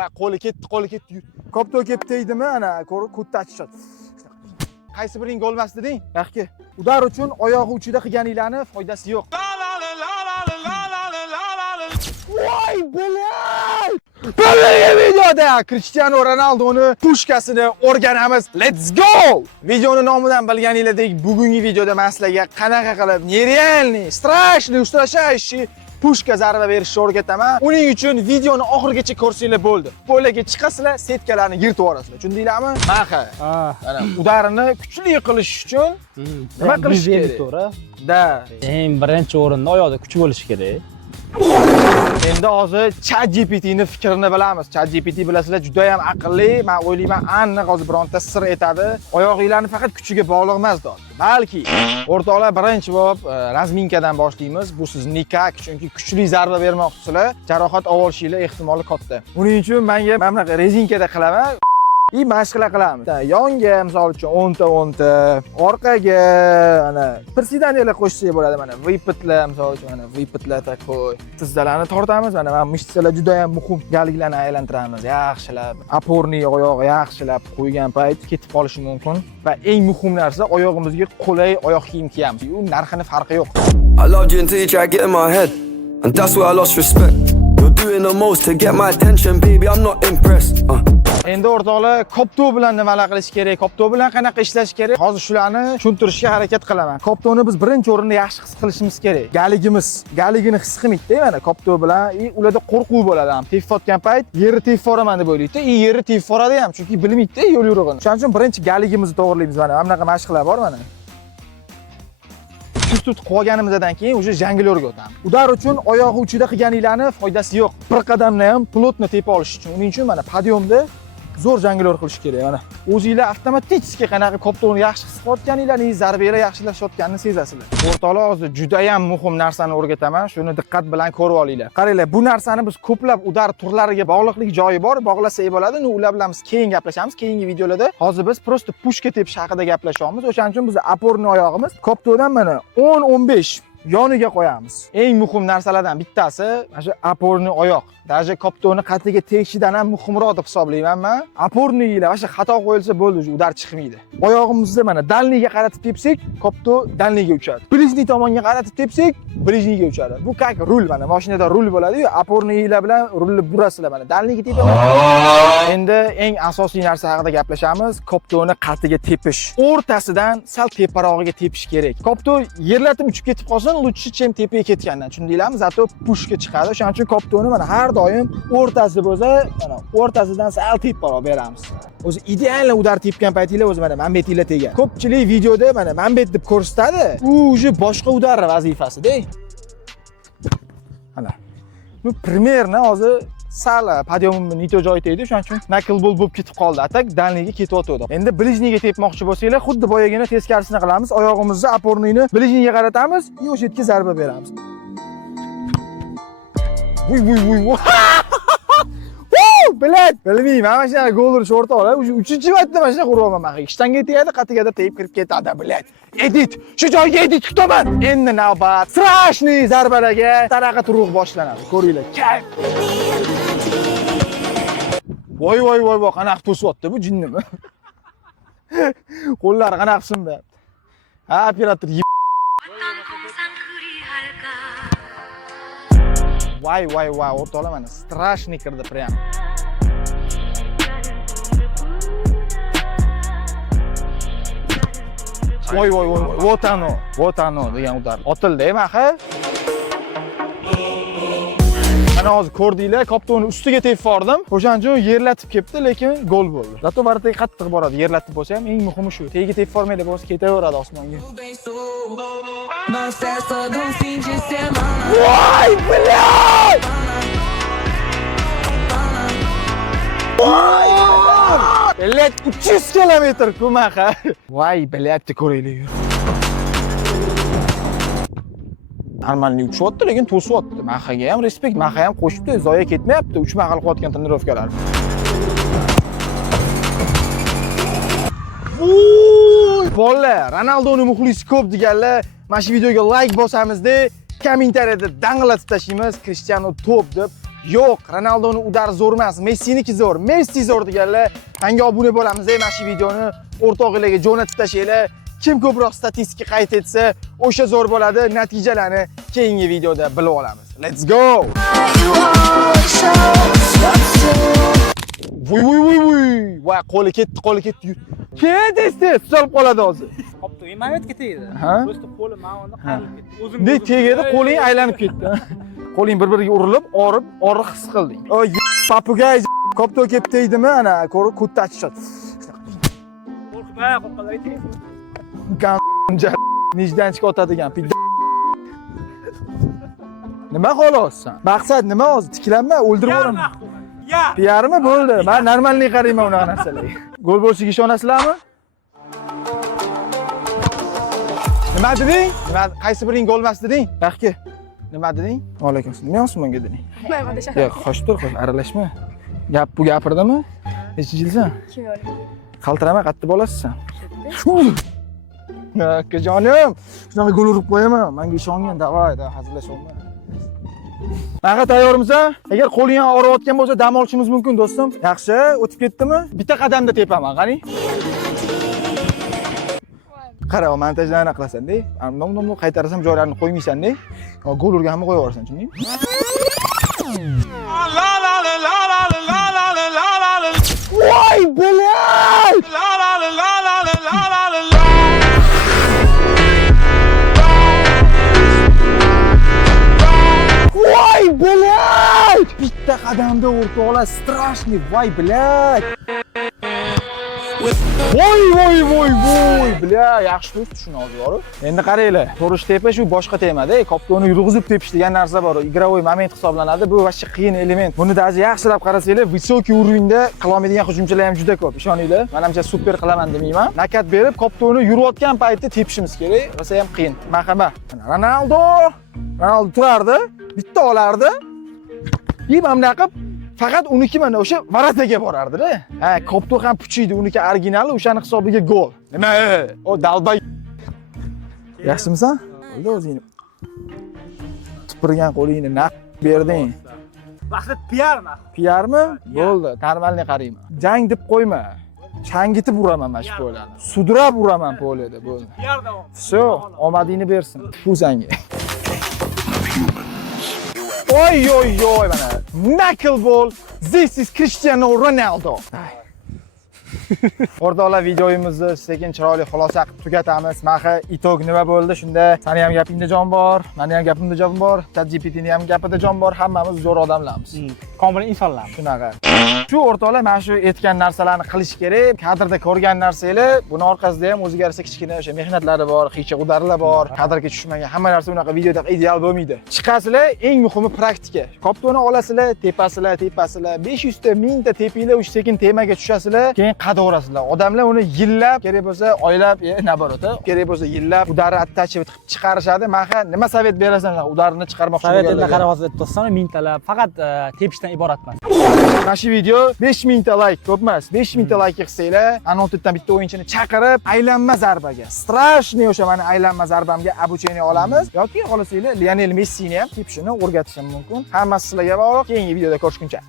Voy, qo'li ketdi. Kopto kelib tegdimi? Ana, ko'tda achishadi. Qaysi biring bo'lmas deding? Yaxki. Udar uchun oyog'i uchida qilganinglarni foydasi yo'q. Voy, bilay! Bugungi videoda Cristiano Ronaldo'ni pushkasini o'rganamiz. Let's go! Videoning nomidan bilganinglardek, bugungi videoda men sizlarga qanaqa qilib нереальный, страшный, устрашающий pushka zarba berishni o'rgataman. Uning uchun videoni oxirigacha ko'rsanglar bo'ldi. Bo'laga chiqasizlar, setkalarni yirtib yuborasizlar. Tushundinglarmi? Mana, mana udarini kuchli qilish uchun nima qilish kerak? To'g'ri. Da. Eng birinchi o'rinda oyoqda kuch bo'lishi kerak. Endi hozir ChatGPT ning fikrini bilamiz. ChatGPT bilasizlar, juda ham aqlli. Men o'ylayman, aniq hozir bironta sir aytadi. Oyoqinglarni faqat kuchiga bog'liq emas dot. Balki o'rtoqlar, birinchi bo'lib razminkadan boshlaymiz. Bu siz nikak, chunki kuchli zarba bermoqchisizlar, jarohat olishinglar ehtimoli katta. Uning uchun menga mana bunaqa rezinkada qilaman. Mashqlar qilamiz. Yonga misol uchun 10 ta, orqaga ana prisidaniyalar qo'shsak bo'ladi. Mana vipitlar misol uchun mana vipitlar qo'y. Tizzalarni tortamiz. Mana mishchalar juda ham muhim. Galiklarni aylantiramiz. Yaxshilab, oporniy oyog'i yaxshilab qo'ygan payt ketib qolishi mumkin. Va eng muhim narsa, oyog'imizga qulay oyoq kiyim kiyamiz. U narxini farqi yo'q. I loved you until you tried getting my head, and that's where I lost respect. You're doing the most to get my attention, baby, I'm not impressed. Endi o'rtoqlar, kopto bilan nimalar qilish kerak, kopto bilan qanaqa ishlash kerak? Hozir shularni tushuntirishga harakat qilaman. Koptoni biz birinchi o'rinda yaxshi his qilishimiz kerak. Galigini his qilmaydi, mana kopto bilan ularda qo'rquv bo'ladi ham. Tepib payt yeri tepib yuboraman deb o'ylaydi. Yeri tepib yuboradi ham, chunki bilmaydi yo'l yo'rig'ini. Shuning uchun birinchi galigimizni to'g'rilaymiz. Mana bunaqa mashqlar bor mana. Tutib qolganimizdan keyin o'sha janglyorga o'tamiz. Udar uchun oyog'i uchida qilganinglarni foydasi yo'q. Bir qadamni ham plotni tepib olish uchun. Uning uchun mana podiumda zo'r janglyor qilish kerak. Mana o'zingizlar avtomatik qanaqa koptoni yaxshi his qilayotganinglarni, zarbalar yaxshilashayotganini sezasizlar. O'rtoqlar, hozir juda ham muhim narsani o'rgataman. Shuni diqqat bilan ko'rib olinglar. Qaranglar, bu narsani biz ko'plab udar turlariga bog'liqlik joyi bor, bog'lasak bo'ladi. Ular bilan biz keyin gaplashamiz, keyingi videolarda. Hozir biz prosta pushka tepish haqida gaplashamiz. O'shaning uchun biz oporniy oyog'imiz koptodan mana 10-15 yoniga qo'yamiz. Eng muhim narsalardan bittasi mana shu oporniy oyoq. Даже koptoni qatiga tegishidan ham muhimroq deb hisoblayman men. Oporniylar o'sha xato qo'yilsa bo'ldi, udar chiqmaydi. Oyog'imizni mana dalniga qaratib tepsak, kopto dalniga uchadi. Blижний tomonga qaratib tepsak, blижнийga uchadi. Bu как rul, mana mashinada rul bo'ladi-yu, oporniylar bilan rulni burasizlar mana. Dalniga tepaman. Endi eng asosiy narsa haqida gaplashamiz. Koptoni qatiga tepish. O'rtasidan sal teparog'iga tepish kerak. Kopto yerlatib uchib ketib qolsin, lutchi chem tepaga ketgandan. Tushundinglarmi? Zato pushka chiqadi. O'shaning uchun koptoni mana har doim o'rtasi bo'lsa, mana o'rtasidan sal tepib beramiz. O'zi ideal udar tepgan paytinglar o'zi mana manbetinglar tegan. Ko'pchilik videoda mana manbet deb ko'rsatadi. U o'zi boshqa udar vazifasida. Mana. Bu primerni hozir sal podiumimni nito joyi tegdi, shuning uchun knuckleball bo'lib ketib qoldi. Atak dalniga ketib o'tdi. Endi blижнийga tepmoqchi bo'lsanglar, xuddi boyagina teskarisini qilamiz. Oyog'imizni oporniyni blижнийga qaratamiz, o'sha yerga zarba beramiz. Vuy. Bilat, bilmayman, mana shunday gol urish o'rtoqlar. 3-marta mana shunday uryapman men. Ishtanga tegadi, qatiga tegib kirib ketadi, bilat. Edit, shu joyga edit kutaman. Endi navbat strashniy zarbalarga taraqa turuq boshlanadi. Ko'ringlar. Kayf. Voy, qanaqa to'syapti bu jinnimi? Qo'llari qanaqa sinmayapti. Ha, operator Voy, o'rtoqlar mana strashniy kirdi prям. Voy, вот оно degan udar. Otildi, maha. Mana hozir ko'rdinglar, koptoni ustiga tepib bordim. O'shaning uchun yerlatib ketdi, lekin gol bo'ldi. Zato baribir qattiq boradi. Yerlatib bo'lsa ham eng muhimi shu. Tegiga tepib bormaylar, bo'lsa ketaveradi osmonga. Voy, bilat! Bilat 300 kilometr ko'maqa. Voy, bilatni ko'raylik. Normalniy uchyapti, lekin to'syapti. Maxaga ham respekt, maxa ham qo'shibdi, zoya ketmayapti. 3 mahal qilayotgan trenirovkalar. Bolalar, Ronaldoning muxlisi ko'p deganlar, mana shu videoga like bosamiz-da, kommentariyada dang'illatib tashlaymiz, Cristiano top deb. Yo'q, Ronaldoning udari zo'r emas, Messiniki zo'r. Messi zo'r deganlar, menga obuna bo'lamiz. Mana shu videoni o'rtog'inglarga jo'natib tashlaylar. Kim ko'proq statistika qayd etsa, o'sha zo'r bo'ladi. Natijalarni keyingi videoda bilib olamiz. Let's go! Voy. Va qo'li ketdi. Ketdi, solib qoladi hozir. Qopdi, Mametga tegdi. Ha? Do'sti qo'li mana unda qayrilib ketdi. O'zim Ne tegadi, qo'ling aylanib ketdi. Qo'ling bir-biriga urilib, og'riq his qilding. Oy, papugay kopto kelib tegdimi? Ana, ko'rib kutda achishadi. qo'rqmay tegdi. Nijdan chiqib o'tadigan pidda. Nima xolos? Maqsad nima hozir? Tiklanma, o'ldirib yuboraman. Ya. Piyarmi bo'ldi? Men normalniy qarayman unaqa narsalarga. Gol bo'lishiga ishonasizlarmi? Nima deding? Qaysi biring gol emas deding? Yaxki. Nima deding? Alaykum assalom. Nima olsin menga deding? Yo'q, qo'sh tur, aralashma. Gap bu gapirdimi? Necha yilsan? 2 yil. Qaltirama, qatti bo'lasisan. Akajonim, shunaqa gol urib qo'yaman. Menga ishongan, davay, hazillashaman. Mana tayyormisan? Agar qo'ling og'riyotgan bo'lsa, dam olishimiz mumkin, do'stim. Yaxshi, o'tib ketdimi? Bitta qadamda tepaman, qani? Qara, montajlarni qilasan-da. Nom qaytarasan, joylarini qo'ymaysan-da. Gol urganmi qo'yib yuborsan, tushundingmi? Voy, bilay! Voy, bilay! Bitta qadamda o'rtoqlar, strashniy, voy, bilay! Voy, bilay, yaxshi do'st, shuni olib. Endi qaranglar, to'rish tepa shu boshqa temada, koptoni yurg'izib tepish degan narsa bor. Igrovoy moment hisoblanadi. Bu vashcha qiyin element. Buni даже yaxshilab qarasanglar, высокий уровеньda qila olmaydigan hujumchilar ham juda ko'p. Ishoninglar. Menimcha super qilaman demayman. Nakat berib, koptoni yurayotgan paytda tepishimiz kerak. Rosa ham qiyin. Marhaba. Ronaldo turardi, bitta olardi. Bunaqa faqat uniki mana o'sha varataga borardi-da. Ha, kopto ham puchiydi, uniki originali, o'shani hisobiga gol. Nima? O dalbay. Yaxshimisan? Bo'ldi o'zingni. Tupurgan qo'lingni naq berding. Maqsad piyarmi? Piyarmi? Bo'ldi, normalniy qarayman. Jang deb qo'yma. Changitib uraman mana shu polani. Sudrab uraman polada, bo'ldi. Piyar davom. Всё, omadingni bersin. Fu senga. Oy, mana. Knuckleball. This is Cristiano Ronaldo. O'rtoqlar, videomizni sekin chiroyli xulosa qilib tugatamiz. Mana itog nima bo'ldi? Shunda seni ham gapingda jon bor, meni ham gapimda jon bor, ChatGPT'ning ham gapida jon bor, hammamiz zo'r odamlarmiz. Komil insonlar. Shunaqa. Shu o'rtoqlar mana shu aytgan narsalarni qilish kerak. Kadrda ko'rgan narsanglar, buni orqasida ham o'ziga yarasha kichkina o'sha mehnatlari bor, qiyshiq-udarlar bor. Kadrga tushmagan hamma narsa unaqa videoda ideal bo'lmaydi. Chiqasizlar, eng muhimi praktika. Koptoni olasizlar, tepasizlar, 500 ta, 1000 ta tepinglar, o'sha sekin temaga tushasizlar, keyin qadaverasizlar. Odamlar uni yillab, kerak bo'lsa oylab, naborot, kerak bo'lsa yillab udari attachment qilib chiqarishadi. Menga nima savet berasan, udarini chiqarmoqchi bo'lganlar? Savetni qarab hozir aytibsan, mingtalab, faqat tepishdan iborat emas. Mana shu video 5000 ta like, ko'p emas. 5000 ta like qilsanglar, Anotitdan bitta o'yinchini chaqirib, aylanma zarbaga, strashniy o'sha meni aylanma zarbamga обучение olamiz yoki xohlasanglar Lionel Messini ham tepishini o'rgatishim mumkin. Hammasi sizlarga bog'liq. Keyingi videoda ko'rishguncha.